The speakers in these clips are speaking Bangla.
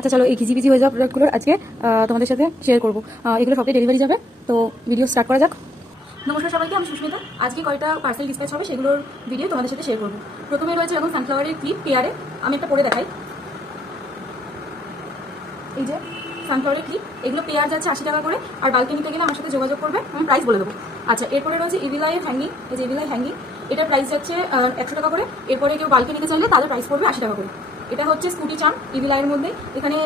আচ্ছা চলো, এই ঘিজি বিজি হয়ে যাওয়া প্রোডাক্টগুলোর আজকে তোমাদের সাথে শেয়ার করবো। এগুলো সবটাই ডেলিভারি যাবে, তো ভিডিও স্টার্ট করা যাক। নমস্কার সবাইকে, আমি সুস্মিতা। আজকে কয়টা পার্সেল ডিসপ্যাচ হবে সেগুলোর ভিডিও তোমাদের সাথে শেয়ার করবো। প্রথমে রয়েছে এখন সানফ্লাওয়ারের ক্লিপ পেয়ারে, আমি একটা পরে দেখাই। এই যে সানফ্লাওয়ারের ক্লিপ, এগুলো পেয়ার যাচ্ছে 80 টাকা করে, আর বালকে নিতে গেলে আমার সাথে যোগাযোগ করবে, আমি প্রাইস বলে দেবো। আচ্ছা, এরপরে রয়েছে ইভিলাইয়ের হ্যাঙ্গিং। এই যে ইভিলাই হ্যাঙ্গিং, এটার প্রাইস যাচ্ছে 100 টাকা করে। এরপরে কেউ বালকে নিতে চাইলে তাদের প্রাইস পড়বে 80 টাকা করে। এটা হচ্ছে স্কুটি চাম ইভিলাইয়ের মধ্যে, এখানে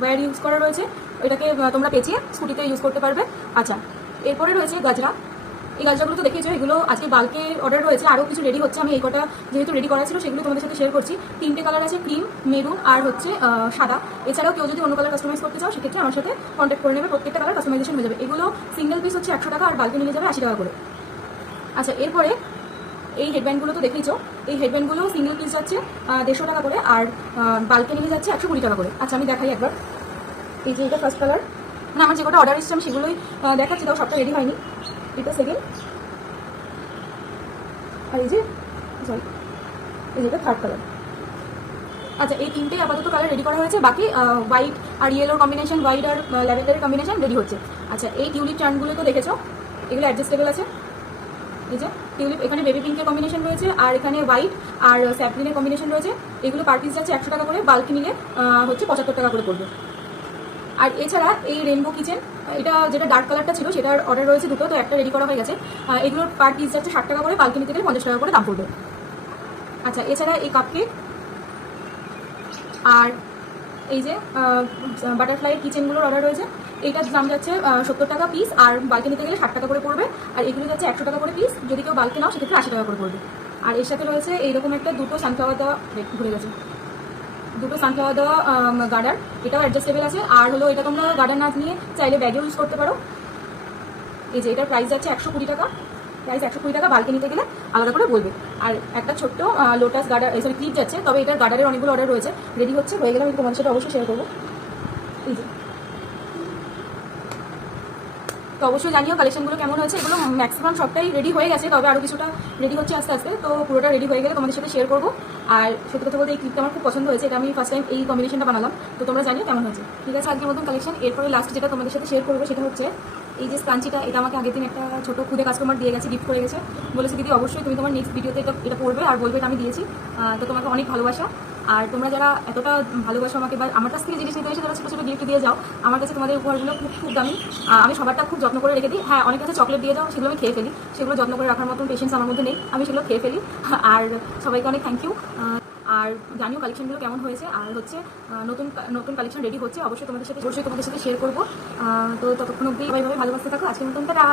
ওয়্যার ইউজ করা রয়েছে, এটাকে তোমরা পেঁচিয়ে স্কুটিতে ইউজ করতে পারবে। আচ্ছা, এরপরে রয়েছে গাজরা। এই গাজরাগুলো তো দেখেছো, এগুলো আজকে বালকে অর্ডার রয়েছে, আরও কিছু রেডি হচ্ছে। আমি এই কটা যেহেতু রেডি করা ছিল সেগুলো তোমাদের সাথে শেয়ার করছি। 3টে কালার আছে, ক্রিম, মেরুন আর হচ্ছে সাদা। এছাড়াও কেউ যদি অন্য কালার কাস্টমাইজ করতে চাও সেক্ষেত্রে আমার সাথে কন্ট্যাক্ট করে নেবে, প্রত্যেকটা কালার কাস্টমাইজেশন হয়ে যাবে। এগুলো সিঙ্গেল পিস হচ্ছে 100 টাকা, আর বালকে নিয়ে যাবে 80 টাকা করে। আচ্ছা, এরপরে এই হেডব্যান্ডগুলো তো দেখেইছো, এই হেডব্যান্ডগুলো সিঙ্গেল পিস যাচ্ছে 150 টাকা করে, আর বালকে নিয়ে যাচ্ছে 120 টাকা করে। আচ্ছা, আমি দেখাই একবার। এই যে এটা ফার্স্ট কালার, মানে আমার যে কটা অর্ডার এসেছে আমি সেগুলোই দেখাচ্ছি, তাও সবটা রেডি হয়নি। এটা সেকেন্ড, আর এই যে সরি এই যেটা থার্ড কালার। আচ্ছা, এই 3টেই আপাতত কালার রেডি করা হয়েছে, বাকি হোয়াইট আর ইয়েলোর কম্বিনেশন, হোয়াইট আর ল্যাভেন্ডারের কম্বিনেশন রেডি হচ্ছে। আচ্ছা, এই টিউলিপ চার্টগুলো তো দেখেছো, এগুলো অ্যাডজাস্টেবল আছে। এই যে টিউলিপ, এখানে বেবি পিঙ্কের কম্বিনেশন রয়েছে, আর এখানে হোয়াইট আর স্যাপলিনের কম্বিনেশন রয়েছে। এগুলো পার পিস যাচ্ছে 100 টাকা করে, বাল্কে নিলে হচ্ছে 75 টাকা করে পড়বে। আর এছাড়া এই রেনবো কিচেন, এটা যেটা ডার্ক কালারটা ছিল সেটার অর্ডার রয়েছে দুটো, তো একটা রেডি করা হয়ে গেছে। এগুলোর পার পিস যাচ্ছে 60 টাকা করে, বাল্কে নিতে গেলে 50 টাকা করে দাম পড়বে। আচ্ছা, এছাড়া এই কাপকেক আর এই যে বাটারফ্লাইয়ের কিচেনগুলোর অর্ডার রয়েছে, এইটার দাম যাচ্ছে 70 টাকা পিস, আর বালকে নিতে গেলে 60 টাকা করে পড়বে। আর এগুলো যাচ্ছে 100 টাকা করে পিস, যদি কেউ বালকে নাও সেক্ষেত্রে 80 টাকা করে পড়বে। আর এর সাথে রয়েছে এইরকম একটা দুটো সানফ্লাওয়ার দেওয়া, ঘুরে গেছে, দুটো সানফ্লাওয়ার দেওয়া গার্ডার, এটাও অ্যাডজাস্টেবল আছে। আর হলো এটা তোমরা গার্ডার না নিয়ে চাইলে ব্যাগেও ইউজ করতে পারো। এই যে এটার প্রাইস যাচ্ছে 120 টাকা, প্রাইস 120 টাকা, বালকে নিতে গেলে আলাদা করে বলবে। আর একটা ছোট্ট লোটাস গার্ডার, সরি ক্লিপ যাচ্ছে, তবে এটার গার্ডারের অনেকগুলো অর্ডার রয়েছে, রেডি হচ্ছে, হয়ে গেলে আমি তোমাদের সাথে অবশ্যই শেয়ার করবো। এই যে, তো অবশ্যই জানিও কালেকশনগুলো কেমন হয়েছে। এগুলো ম্যাক্সিমাম সবটাই রেডি হয়ে গেছে, তবে আরও কিছুটা রেডি হচ্ছে আস্তে আস্তে, তো পুরোটা রেডি হয়ে গেলে তোমাদের সাথে শেয়ার করবো। আর সত্যি কথা বলতে এই ক্লিপটা আমার খুব পছন্দ হয়েছে, এটা আমি ফার্স্ট টাইম এই কম্বিনেশনটা বানালাম, তো তোমরা জানিও কেমন হয়েছে। ঠিক আছে, আজকের মতন কালেকশন। এরপরে লাস্ট যেটা তোমাদের সাথে শেয়ার করবো সেটা হচ্ছে এই যে স্কাঞ্চিটা, এটা আমাকে আগের দিন একটা ছোটো খুদে কাস্টমার দিয়ে গেছে, গিফট করে গেছে, বলেছে দিদি অবশ্যই তুমি তোমার নেক্সট ভিডিওতে এটা পড়বে আর বলবে, এটা আমি দিয়েছি। তো তোমাকে অনেক ভালোবাসা। আর তোমরা যারা এতটা ভালোবাসো আমাকে, বা আমার কাছ থেকে জিনিস নিতে এসে যারা ছোটো ছোটো গিফট দিয়ে যাও, আমার কাছে তোমাদের উপহারগুলো খুব খুব দামি। আমি সবারটা খুব যত্ন করে রেখে দিই। হ্যাঁ, অনেক কাছে চকলেট দিয়ে যাও, সেগুলো আমি খেয়ে ফেলি, সেগুলো যত্ন করে রাখার মতন পেশেন্স আমার মধ্যে নেই, আমি সেগুলো খেয়ে ফেলি। আর সবাইকে অনেক থ্যাংক ইউ। আর জানিও কালেকশনগুলো কেমন হয়েছে, আর হচ্ছে নতুন নতুন কালেকশন রেডি হচ্ছে, অবশ্যই তোমাদের সাথে শেয়ার করবো। তো ততক্ষণ অব্দি সবাইভাবে ভালোবাসতে থাকো। আজকের মতন টাটা।